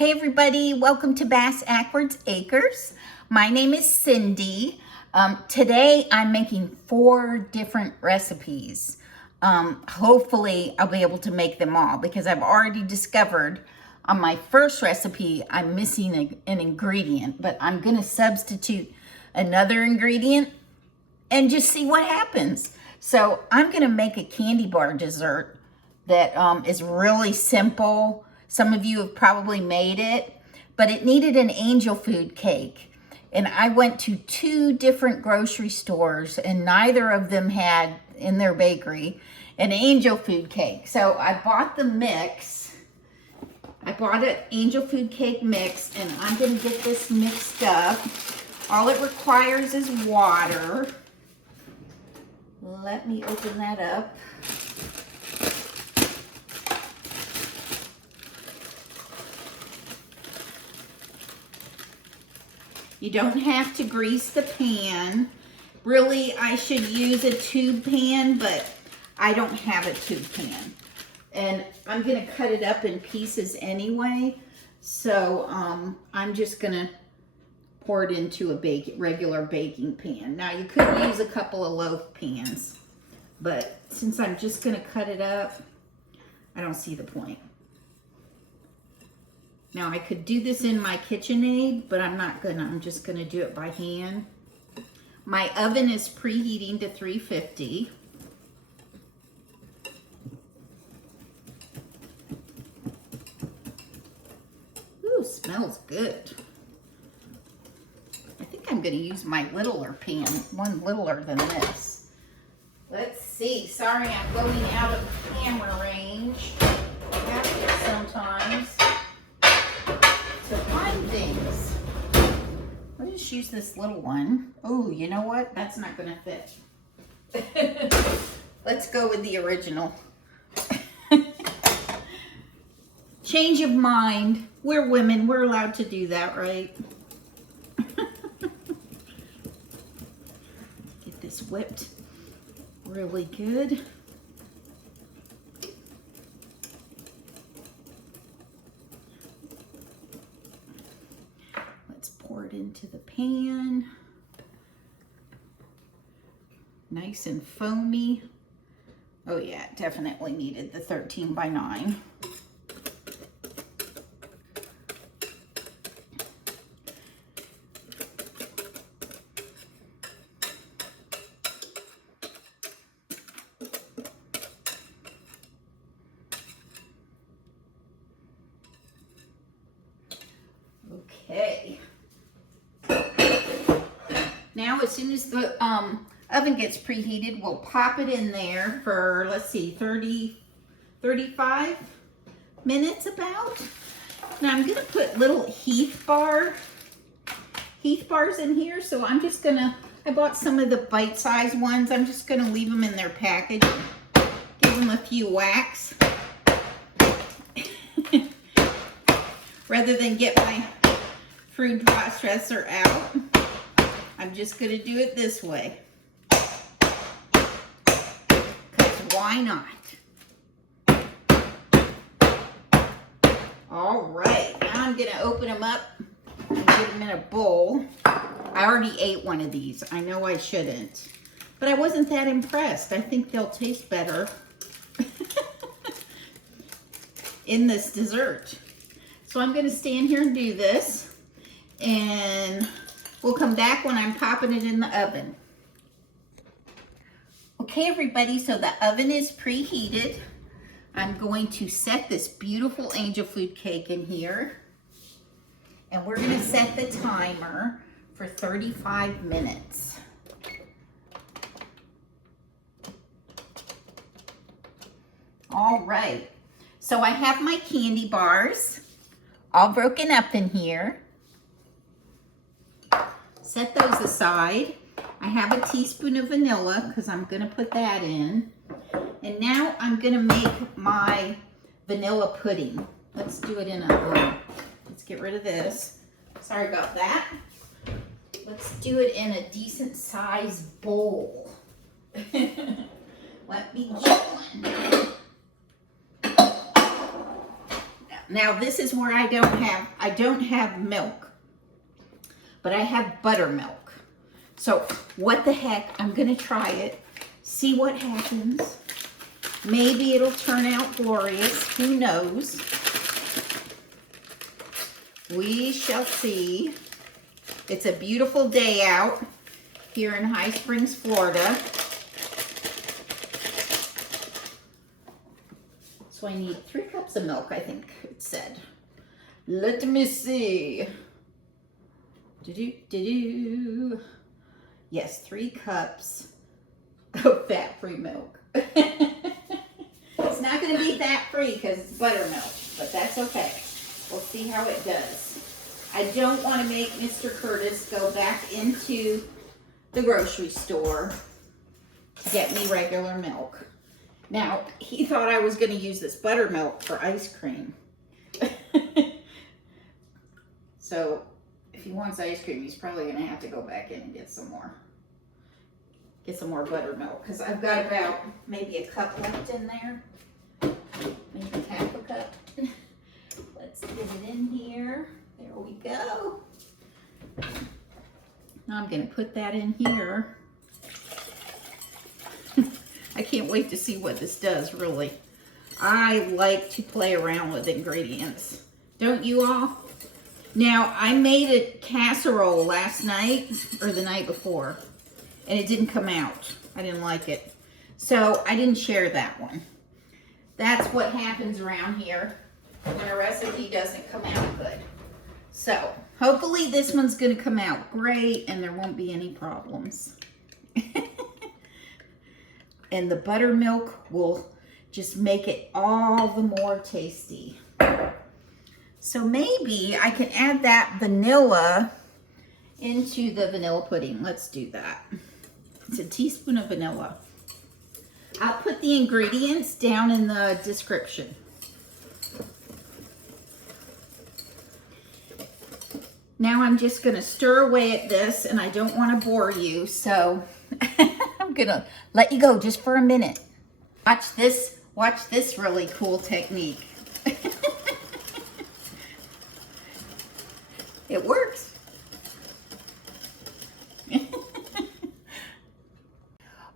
Hey everybody, welcome to Bass Ackwards Acres. My name is Cindy. Today I'm making 4 different recipes. Hopefully I'll be able to make them all because I've already discovered on my first recipe I'm missing an ingredient, but I'm gonna substitute another ingredient and just see what happens. So I'm gonna make a candy bar dessert that is really simple. Some of you have probably made it, but it needed an angel food cake. And I went to 2 different grocery stores and neither of them had in their bakery an angel food cake. So I bought the mix. I bought an angel food cake mix and I'm gonna get this mixed up. All it requires is water. Let me open that up. You don't have to grease the pan. Really, I should use a tube pan, but I don't have a tube pan. And I'm gonna cut it up in pieces anyway. So I'm just gonna pour it into a regular baking pan. Now you could use a couple of loaf pans, but since I'm just gonna cut it up, I don't see the point. Now I could do this in my KitchenAid, but I'm not gonna. I'm just gonna do it by hand. My oven is preheating to 350. Ooh, smells good. I think I'm gonna use my littler pan, one littler than this. Let's see, sorry I'm going out of the camera range. I have to sometimes. To find things. I'll just use this little one. Oh, you know what? That's not gonna fit. Let's go with the original. Change of mind. We're women. We're allowed to do that, right? Get this whipped really good. Pour it into the pan. Nice and foamy. Oh yeah, it definitely needed the 13 by 9. Okay. Now, as soon as the oven gets preheated, we'll pop it in there for, let's see, 35 minutes about. Now, I'm gonna put little Heath bars in here, so I'm just gonna, I bought some of the bite-sized ones. I'm just gonna leave them in their package, give them a few whacks, rather than get my food processor out. I'm just gonna do it this way. Because why not? All right, now I'm gonna open them up and get them in a bowl. I already ate one of these. I know I shouldn't, but I wasn't that impressed. I think they'll taste better in this dessert. So I'm gonna stand here and do this, and we'll come back when I'm popping it in the oven. Okay, everybody, so the oven is preheated. I'm going to set this beautiful angel food cake in here. And we're gonna set the timer for 35 minutes. All right, so I have my candy bars all broken up in here. Set those aside. I have a teaspoon of vanilla because I'm gonna put that in. And now I'm gonna make my vanilla pudding. Let's do it in a, let's get rid of this. Sorry about that. Let's do it in a decent sized bowl. Let me get one. That Now this is where I don't have milk, but I have buttermilk. So what the heck, I'm gonna try it, see what happens. Maybe it'll turn out glorious, who knows? We shall see. It's a beautiful day out here in High Springs, Florida. So I need 3 cups of milk, I think it said. Let me see. Yes, 3 cups of fat-free milk. It's not going to be fat-free because it's buttermilk, but that's okay. We'll see how it does. I don't want to make Mr. Curtis go back into the grocery store to get me regular milk. Now, he thought I was going to use this buttermilk for ice cream. So, if he wants ice cream, he's probably going to have to go back in and get some more buttermilk. Because I've got about maybe a cup left in there. Maybe half a cup. Let's get it in here. There we go. Now I'm going to put that in here. I can't wait to see what this does, really. I like to play around with ingredients. Don't you all? Now, I made a casserole last night, or the night before, and it didn't come out. I didn't like it. So, I didn't share that one. That's what happens around here when a recipe doesn't come out good. So, hopefully this one's going to come out great, and there won't be any problems. And the buttermilk will just make it all the more tasty. So maybe I can add that vanilla into the vanilla pudding. Let's do that. It's a teaspoon of vanilla. I'll put the ingredients down in the description. Now I'm just going to stir away at this, and I don't want to bore you, so I'm going to let you go just for a minute. Watch this really cool technique. It works.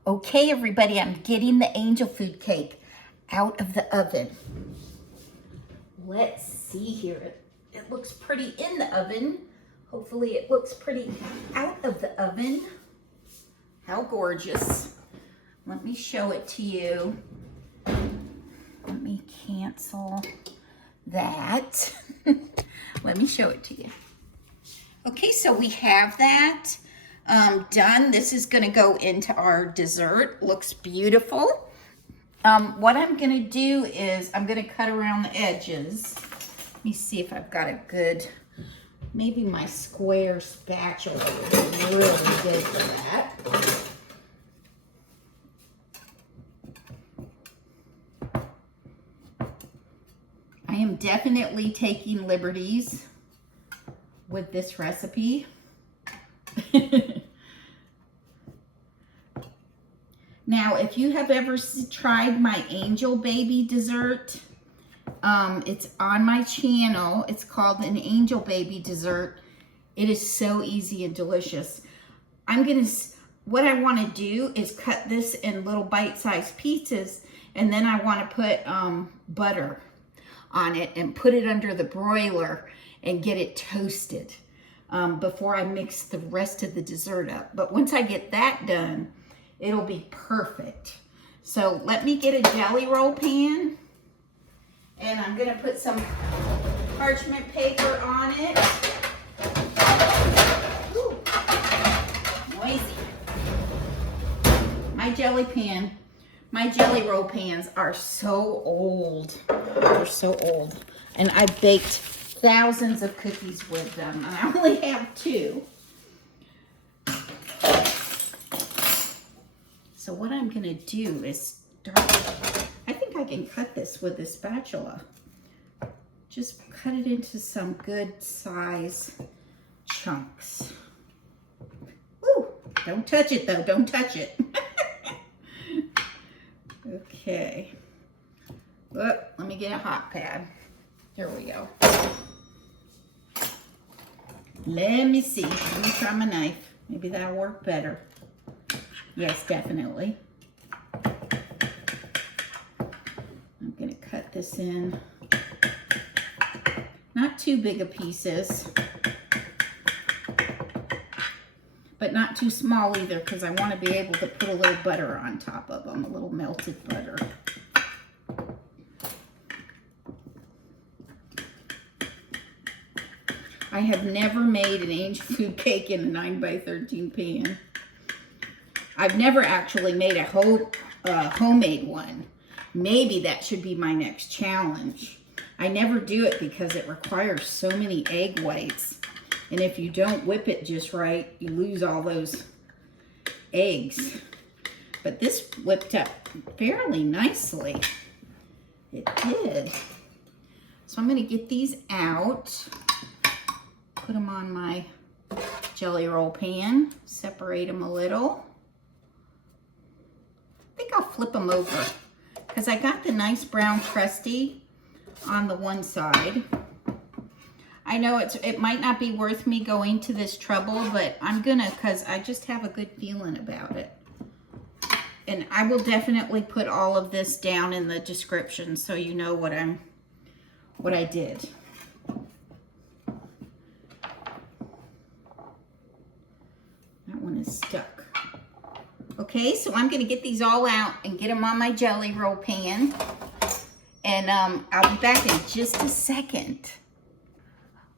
Okay, everybody, I'm getting the angel food cake out of the oven. Let's see here. It looks pretty in the oven. Hopefully it looks pretty out of the oven. How gorgeous. Let me show it to you. Let me cancel that. Let me show it to you. Okay, so we have that done. This is going to go into our dessert. Looks beautiful. What I'm going to do is I'm going to cut around the edges. Let me see if I've got a good, maybe my square spatula would be really good for that. I am definitely taking liberties with this recipe. Now, if you have ever tried my angel baby dessert, it's on my channel. It's called an angel baby dessert. It is so easy and delicious. What I want to do is cut this in little bite-sized pieces, and then I want to put butter on it and put it under the broiler and get it toasted before I mix the rest of the dessert up. But once I get that done, it'll be perfect. So let me get a jelly roll pan, and I'm gonna put some parchment paper on it. Ooh, noisy. My jelly roll pans are so old. They're so old. And I baked thousands of cookies with them. And I only have 2. So what I'm going to do is start, I think I can cut this with this spatula. Just cut it into some good size chunks. Woo! Don't touch it though, don't touch it. Okay. Oh, let me get a hot pad. There we go. Let me see. Let me try my knife. Maybe that'll work better. Yes, definitely. I'm gonna cut this in. Not too big of pieces, but not too small either, because I want to be able to put a little butter on top of them, a little melted butter. I have never made an angel food cake in a 9x13 pan. I've never actually made a homemade one. Maybe that should be my next challenge. I never do it because it requires so many egg whites. And if you don't whip it just right, you lose all those eggs. But this whipped up fairly nicely. It did. So I'm going to get these out. Put them on my jelly roll pan. Separate them a little. I think I'll flip them over because I got the nice brown crusty on the one side. I know it might not be worth me going to this trouble, but I'm gonna, because I just have a good feeling about it. And I will definitely put all of this down in the description so you know what I did. That one is stuck. Okay, so I'm gonna get these all out and get them on my jelly roll pan. And I'll be back in just a second.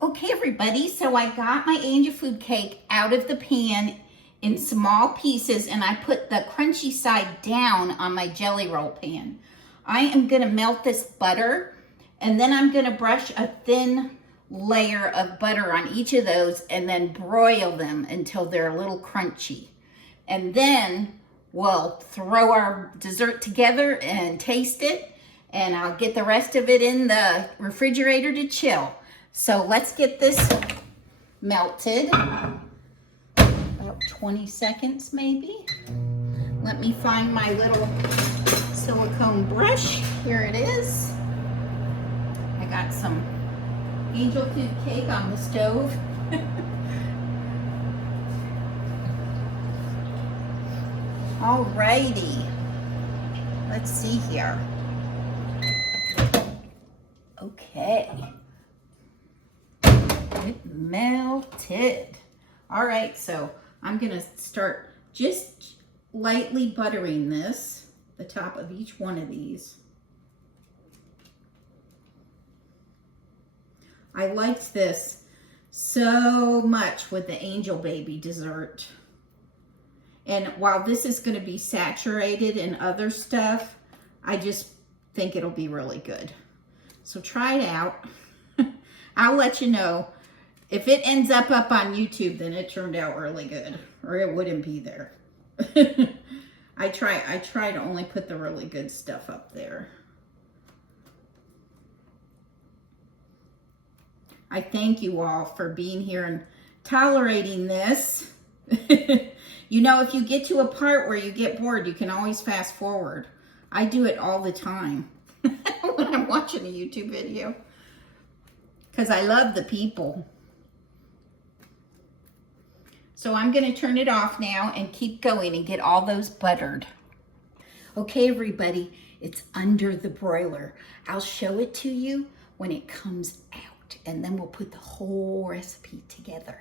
Okay, everybody, so I got my angel food cake out of the pan in small pieces, and I put the crunchy side down on my jelly roll pan. I am gonna melt this butter, and then I'm gonna brush a thin layer of butter on each of those and then broil them until they're a little crunchy. And then we'll throw our dessert together and taste it. And I'll get the rest of it in the refrigerator to chill. So let's get this melted. About 20 seconds maybe. Let me find my little silicone brush. Here it is. I got some angel food cake on the stove. Alrighty. Let's see here. Okay, it melted. All right, so I'm gonna start just lightly buttering this, the top of each one of these. I liked this so much with the angel baby dessert. And while this is gonna be saturated in other stuff, I just think it'll be really good. So try it out. I'll let you know. If it ends up on YouTube, then it turned out really good, or it wouldn't be there. I try to only put the really good stuff up there. I thank you all for being here and tolerating this. You know, if you get to a part where you get bored, you can always fast forward. I do it all the time. When I'm watching a YouTube video, because I love the people. So I'm going to turn it off now and keep going and get all those buttered. Okay, everybody, it's under the broiler. I'll show it to you when it comes out, and then we'll put the whole recipe together.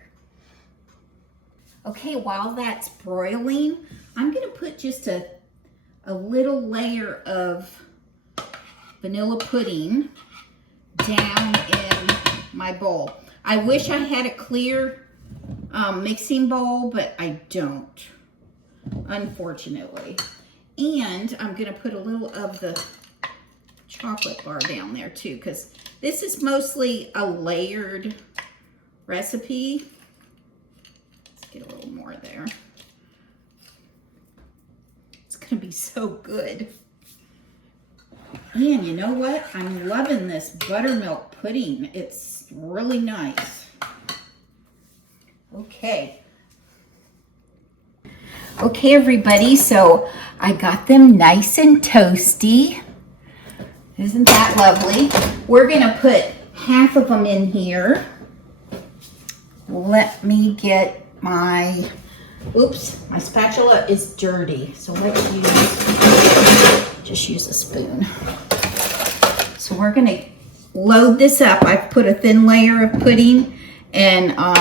Okay, while that's broiling, I'm going to put just a little layer of vanilla pudding down in my bowl. I wish I had a clear mixing bowl, but I don't, unfortunately. And I'm gonna put a little of the chocolate bar down there too, because this is mostly a layered recipe. Let's get a little more there. It's gonna be so good. And you know what? I'm loving this buttermilk pudding. It's really nice. Okay. Okay, everybody, so I got them nice and toasty. Isn't that lovely? We're gonna put half of them in here. Let me get my, oops, my spatula is dirty. So let's just use a spoon. So we're gonna load this up. I've put a thin layer of pudding and a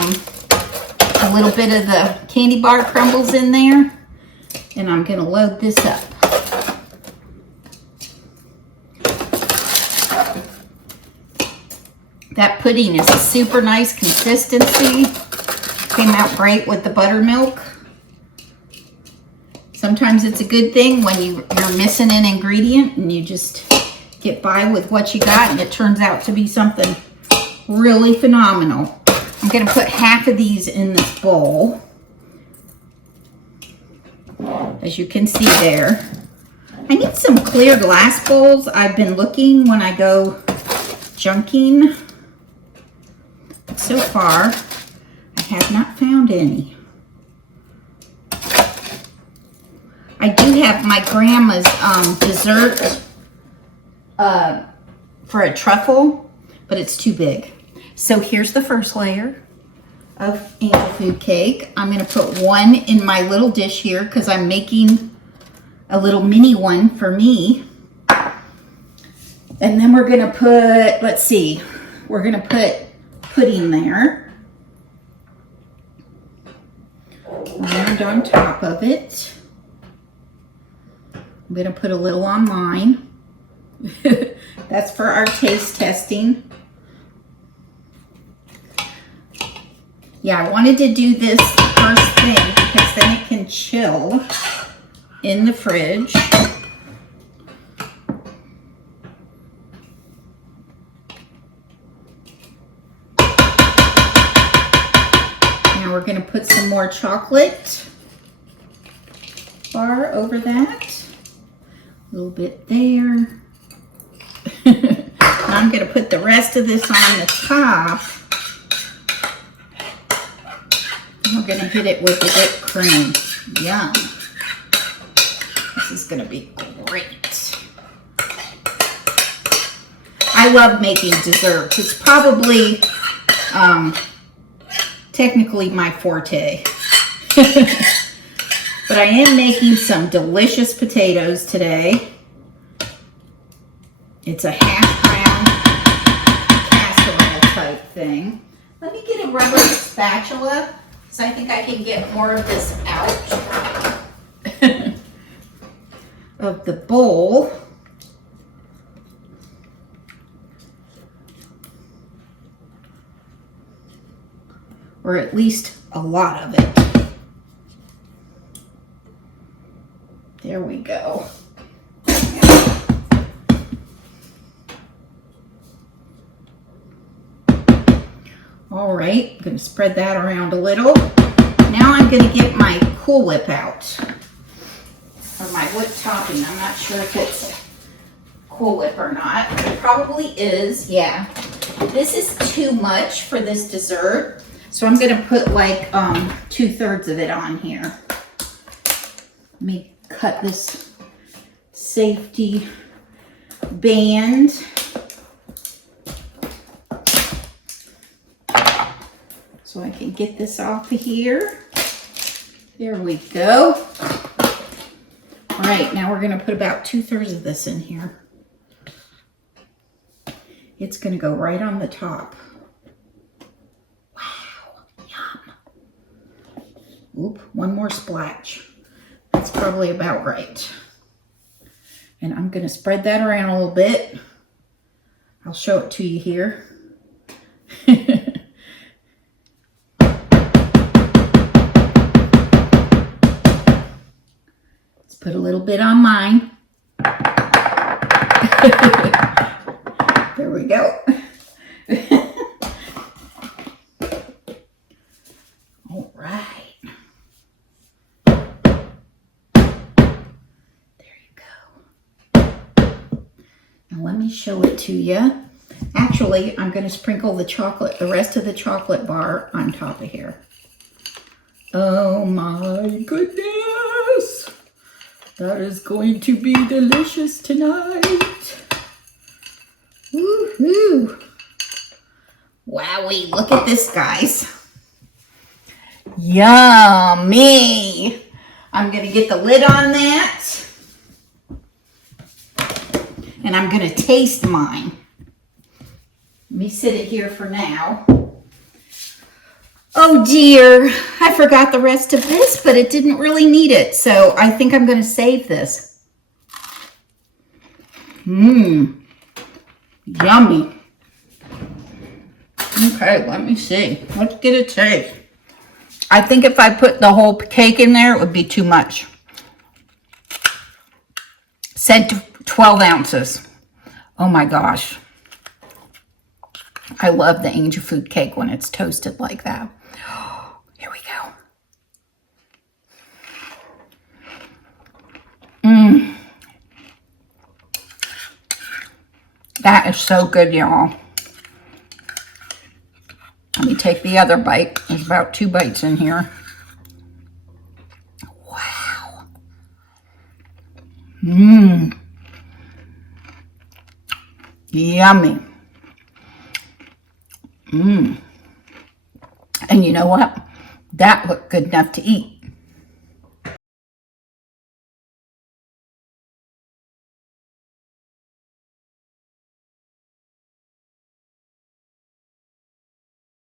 little bit of the candy bar crumbles in there. And I'm gonna load this up. That pudding is a super nice consistency. Came out great with the buttermilk. Sometimes it's a good thing when you're missing an ingredient and you just get by with what you got and it turns out to be something really phenomenal. I'm gonna put half of these in this bowl. As you can see there. I need some clear glass bowls. I've been looking when I go junking. So far, I have not found any. I do have my grandma's dessert for a truffle, but it's too big. So here's the first layer of angel food cake. I'm going to put one in my little dish here because I'm making a little mini one for me. And then we're going to put, let's see, we're going to put pudding there. And on top of it, I'm going to put a little on mine. That's for our taste testing. Yeah, I wanted to do this first thing because then it can chill in the fridge. Now we're going to put some more chocolate bar over that. A little bit there. Now I'm going to put the rest of this on the top. We're going to hit it with the whipped cream. Yum. This is going to be great. I love making desserts. It's probably technically my forte. But I am making some delicious potatoes today. It's a half-round casserole type thing. Let me get a rubber spatula. So I think I can get more of this out of the bowl. Or at least a lot of it. There we go. All right, I'm going to spread that around a little. Now I'm going to get my Cool Whip out. Or my whipped topping. I'm not sure if it's Cool Whip or not. It probably is, yeah. This is too much for this dessert. So I'm going to put like 2/3 of it on here. Let me cut this safety band. So I can get this off of here. There we go. All right, now we're gonna put about 2/3 of this in here. It's gonna go right on the top. Wow, yum. Oop, one more splash. That's probably about right. And I'm gonna spread that around a little bit. I'll show it to you here. Put a little bit on mine. There we go. All right. There you go. Now let me show it to you. Actually, I'm going to sprinkle the rest of the chocolate bar on top of here. Oh my goodness. That is going to be delicious tonight. Woohoo! Wowie, look at this, guys. Yummy. I'm going to get the lid on that. And I'm going to taste mine. Let me sit it here for now. Oh dear, I forgot the rest of this, but it didn't really need it. So I think I'm going to save this. Mmm. Yummy. Okay, let me see. Let's get a taste. I think if I put the whole cake in there, it would be too much. Said 12 ounces. Oh my gosh. I love the angel food cake when it's toasted like that. Here we go. Mmm. That is so good, y'all. Let me take the other bite. There's about 2 bites in here. Wow. Mmm. Yummy. Mmm. And you know what? That looked good enough to eat.